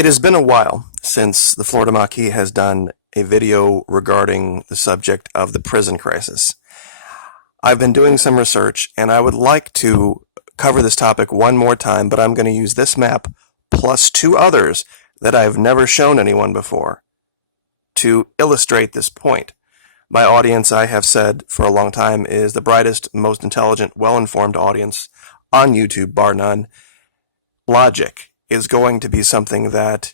It has been a while since the Florida Maquis has done a video regarding the subject of the prison crisis. I've been doing some research and I would like to cover this topic one more time, but I'm going to use this map plus two others that I've never shown anyone before to illustrate this point. My audience, I have said for a long time, is the brightest, most intelligent, well-informed audience on YouTube, bar none. Logic is going to be something that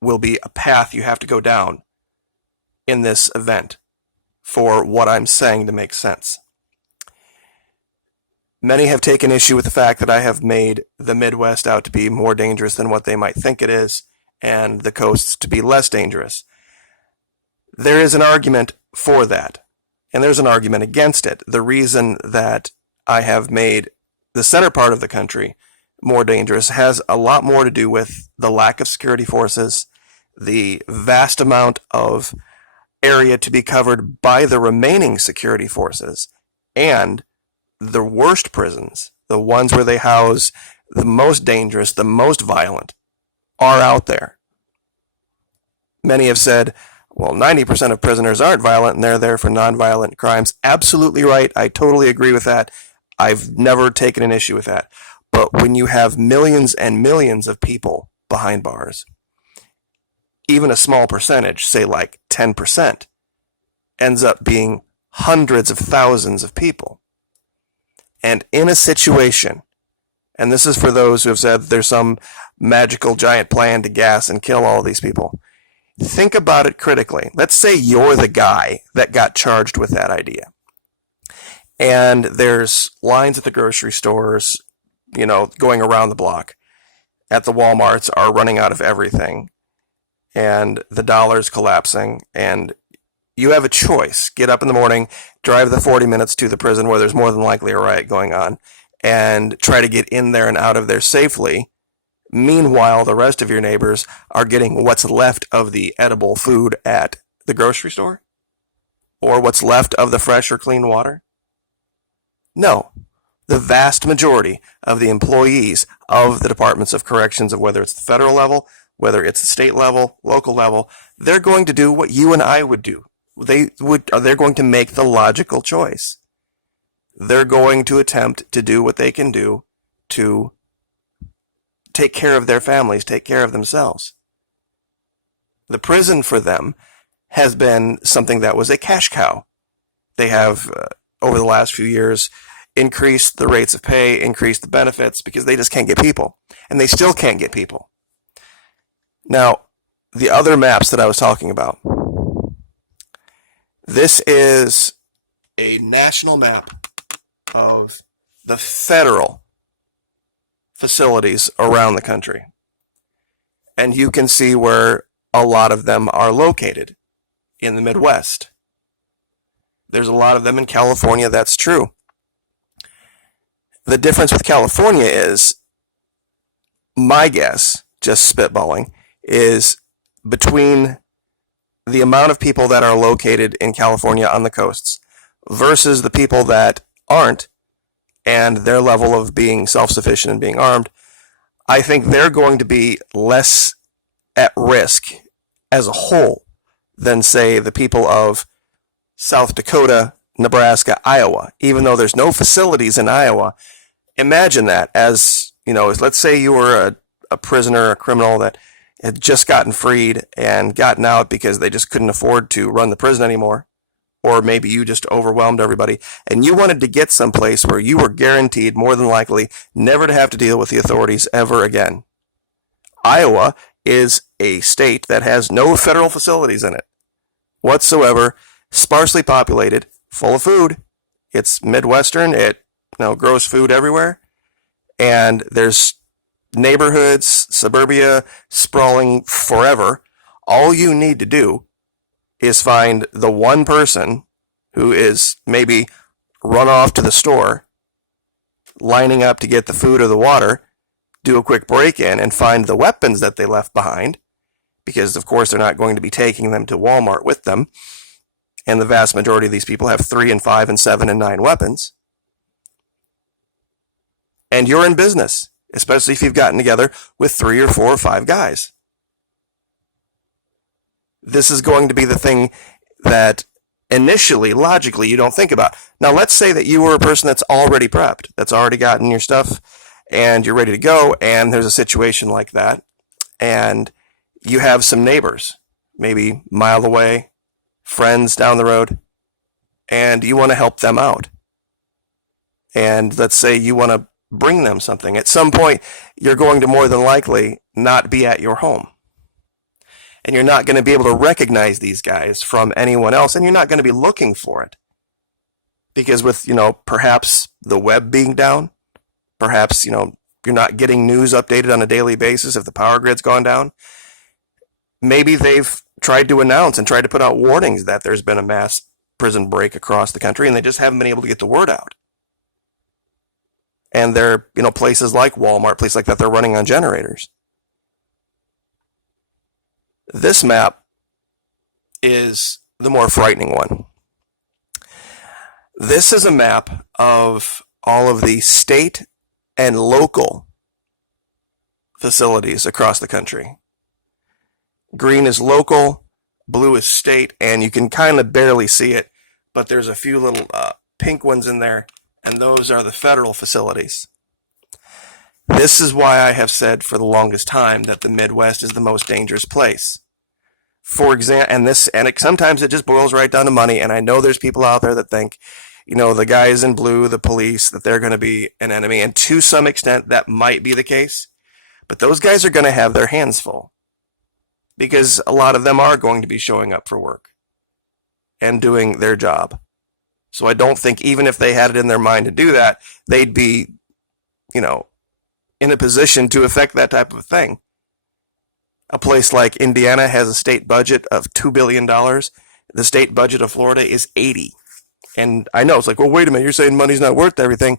will be a path you have to go down in this event for what I'm saying to make sense. Many have taken issue with the fact that I have made the Midwest out to be more dangerous than what they might think it is, and the coasts to be less dangerous. There is an argument for that, and there's an argument against it. The reason that I have made the center part of the country more dangerous has a lot more to do with the lack of security forces, the vast amount of area to be covered by the remaining security forces, and the worst prisons, the ones where they house the most dangerous, the most violent, are out there. Many have said, well, 90% of prisoners aren't violent and they're there for nonviolent crimes. Absolutely right. I totally agree with that. I've never taken an issue with that. But when you have millions and millions of people behind bars, even a small percentage, say like 10%, ends up being hundreds of thousands of people. And in a situation, and this is for those who have said there's some magical giant plan to gas and kill all of these people, think about it critically. Let's say you're the guy that got charged with that idea. And there's lines at the grocery stores, going around the block. At the Walmarts are running out of everything. And the dollar's collapsing. And you have a choice. Get up in the morning, drive the 40 minutes to the prison where there's more than likely a riot going on, and try to get in there and out of there safely. Meanwhile, the rest of your neighbors are getting what's left of the edible food at the grocery store? Or what's left of the fresh or clean water? No. The vast majority of the employees of the departments of corrections, of whether it's the federal level, whether it's the state level, local level, they're going to do what you and I would do. They're going to make the logical choice. They're going to attempt to do what they can do to take care of their families, take care of themselves. The prison for them has been something that was a cash cow. They have, over the last few years, increased the rates of pay, increased the benefits, because they just can't get people. And they still can't get people. Now, the other maps that I was talking about. This is a national map of the federal facilities around the country. And you can see where a lot of them are located in the Midwest. There's a lot of them in California, that's true. The difference with California is, my guess, just spitballing, is between the amount of people that are located in California on the coasts versus the people that aren't, and their level of being self-sufficient and being armed, I think they're going to be less at risk as a whole than, say, the people of South Dakota, Nebraska, Iowa. Even though there's no facilities in Iowa, imagine that as, let's say you were a prisoner, a criminal that had just gotten freed and gotten out because they just couldn't afford to run the prison anymore. Or maybe you just overwhelmed everybody and you wanted to get someplace where you were guaranteed, more than likely, never to have to deal with the authorities ever again. Iowa is a state that has no federal facilities in it whatsoever, sparsely populated, full of food. It's Midwestern, it grows food everywhere, and there's neighborhoods, suburbia, sprawling forever. All you need to do is find the one person who is maybe run off to the store, lining up to get the food or the water, do a quick break-in and find the weapons that they left behind, because of course they're not going to be taking them to Walmart with them, and the vast majority of these people have 3 and 5 and 7 and 9 weapons. And you're in business, especially if you've gotten together with 3 or 4 or 5 guys. This is going to be the thing that initially, logically, you don't think about. Now, let's say that you were a person that's already prepped, that's already gotten your stuff, and you're ready to go, and there's a situation like that, and you have some neighbors, maybe a mile away, friends down the road, and you want to help them out. And let's say you want to bring them something. At some point, you're going to more than likely not be at your home. And you're not going to be able to recognize these guys from anyone else, and you're not going to be looking for it. Because with, perhaps the web being down, perhaps, you're not getting news updated on a daily basis if the power grid's gone down. Maybe they've tried to announce and tried to put out warnings that there's been a mass prison break across the country, and they just haven't been able to get the word out. And they're, places like Walmart, places like that, they're running on generators. This map is the more frightening one. This is a map of all of the state and local facilities across the country. Green is local, blue is state, and you can kind of barely see it, but there's a few little pink ones in there, and those are the federal facilities. This is why I have said for the longest time that the Midwest is the most dangerous place. For example, sometimes it just boils right down to money, and I know there's people out there that think, the guys in blue, the police, that they're going to be an enemy, and to some extent that might be the case, but those guys are going to have their hands full, because a lot of them are going to be showing up for work and doing their job. So I don't think even if they had it in their mind to do that, they'd be, in a position to affect that type of thing. A place like Indiana has a state budget of $2 billion. The state budget of Florida is $80. And I know it's like, well, wait a minute, you're saying money's not worth everything.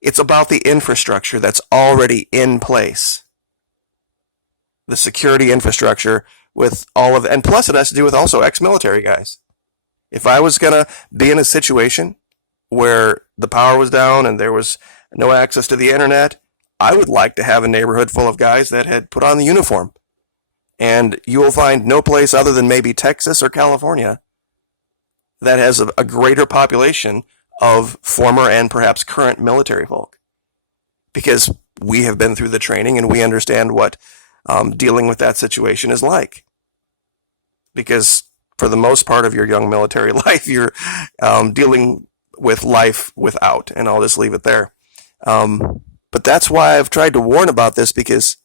It's about the infrastructure that's already in place. The security infrastructure with all of it. And plus it has to do with also ex-military guys. If I was going to be in a situation where the power was down and there was no access to the internet, I would like to have a neighborhood full of guys that had put on the uniform. And you will find no place other than maybe Texas or California that has a greater population of former and perhaps current military folk. Because we have been through the training and we understand what dealing with that situation is like. Because for the most part of your young military life, you're dealing with life without, and I'll just leave it there. But that's why I've tried to warn about this, because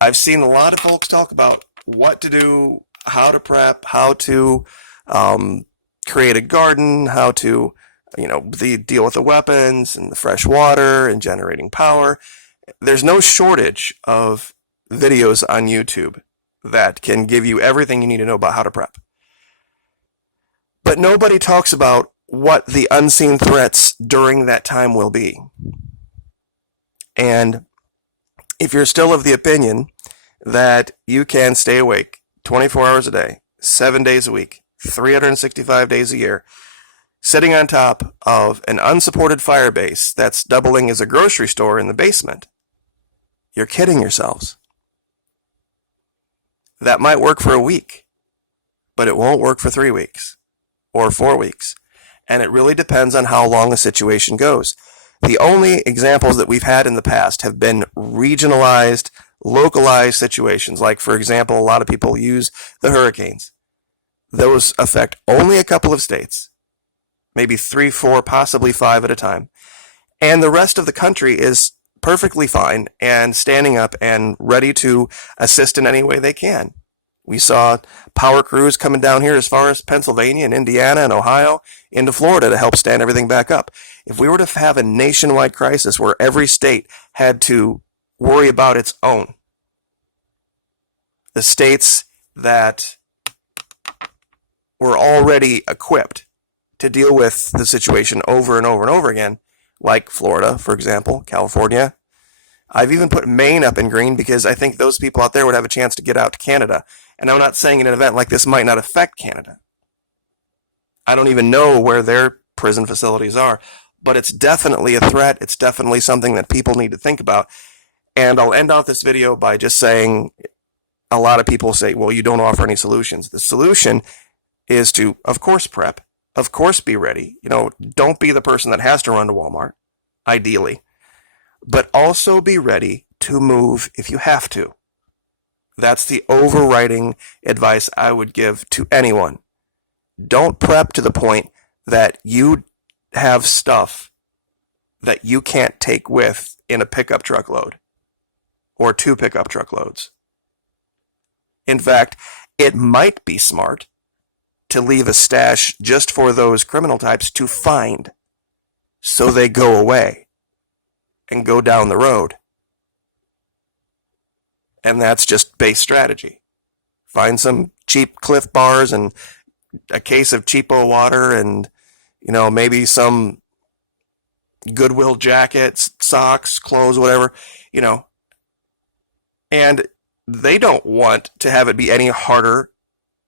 I've seen a lot of folks talk about what to do, how to prep, how to create a garden, how to, deal with the weapons and the fresh water and generating power. There's no shortage of videos on YouTube that can give you everything you need to know about how to prep. But nobody talks about what the unseen threats during that time will be. And if you're still of the opinion that you can stay awake 24 hours a day, 7 days a week, 365 days a year, sitting on top of an unsupported fire base that's doubling as a grocery store in the basement, you're kidding yourselves. That might work for a week, but it won't work for 3 weeks or 4 weeks. And it really depends on how long a situation goes. The only examples that we've had in the past have been regionalized, localized situations. Like, for example, a lot of people use the hurricanes. Those affect only a couple of states, maybe 3, 4, possibly 5 at a time. And the rest of the country is perfectly fine and standing up and ready to assist in any way they can. We saw power crews coming down here as far as Pennsylvania and Indiana and Ohio into Florida to help stand everything back up. If we were to have a nationwide crisis where every state had to worry about its own, the states that were already equipped to deal with the situation over and over and over again, like Florida, for example, California. I've even put Maine up in green because I think those people out there would have a chance to get out to Canada. And I'm not saying an event like this might not affect Canada. I don't even know where their prison facilities are, but it's definitely a threat. It's definitely something that people need to think about. And I'll end off this video by just saying, a lot of people say, well, you don't offer any solutions. The solution is to, of course, prep, of course, be ready. Don't be the person that has to run to Walmart, ideally, but also be ready to move if you have to. That's the overriding advice I would give to anyone. Don't prep to the point that you have stuff that you can't take with in a pickup truck load or 2 pickup truck loads. In fact, it might be smart to leave a stash just for those criminal types to find so they go away and go down the road. And that's just base strategy. Find some cheap Cliff Bars and a case of cheapo water and, maybe some Goodwill jackets, socks, clothes, whatever, And they don't want to have it be any harder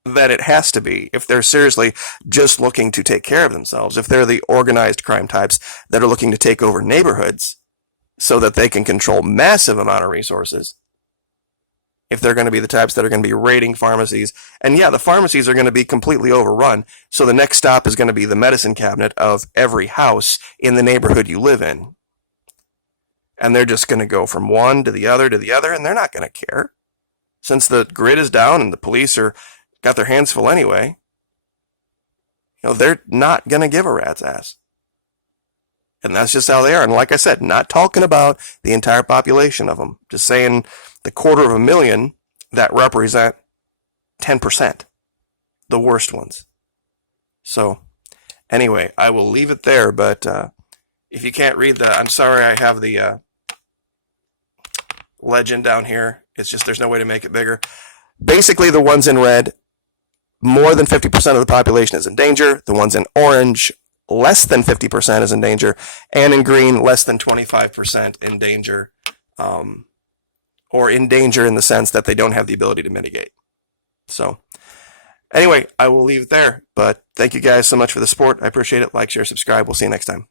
than it has to be if they're seriously just looking to take care of themselves. If they're the organized crime types that are looking to take over neighborhoods so that they can control massive amount of resources. If they're going to be the types that are going to be raiding pharmacies. And yeah, the pharmacies are going to be completely overrun. So the next stop is going to be the medicine cabinet of every house in the neighborhood you live in. And they're just going to go from one to the other, and they're not going to care. Since the grid is down and the police got their hands full anyway, they're not going to give a rat's ass. And that's just how they are. And like I said, not talking about the entire population of them. Just saying the 250,000 that represent 10%, the worst ones. So anyway, I will leave it there. But if you can't read that, I'm sorry I have the legend down here. It's just there's no way to make it bigger. Basically, the ones in red, more than 50% of the population is in danger. The ones in orange, less than 50% is in danger. And in green, less than 25% in danger. Or in danger in the sense that they don't have the ability to mitigate. So anyway, I will leave it there. But thank you guys so much for the support. I appreciate it. Like, share, subscribe. We'll see you next time.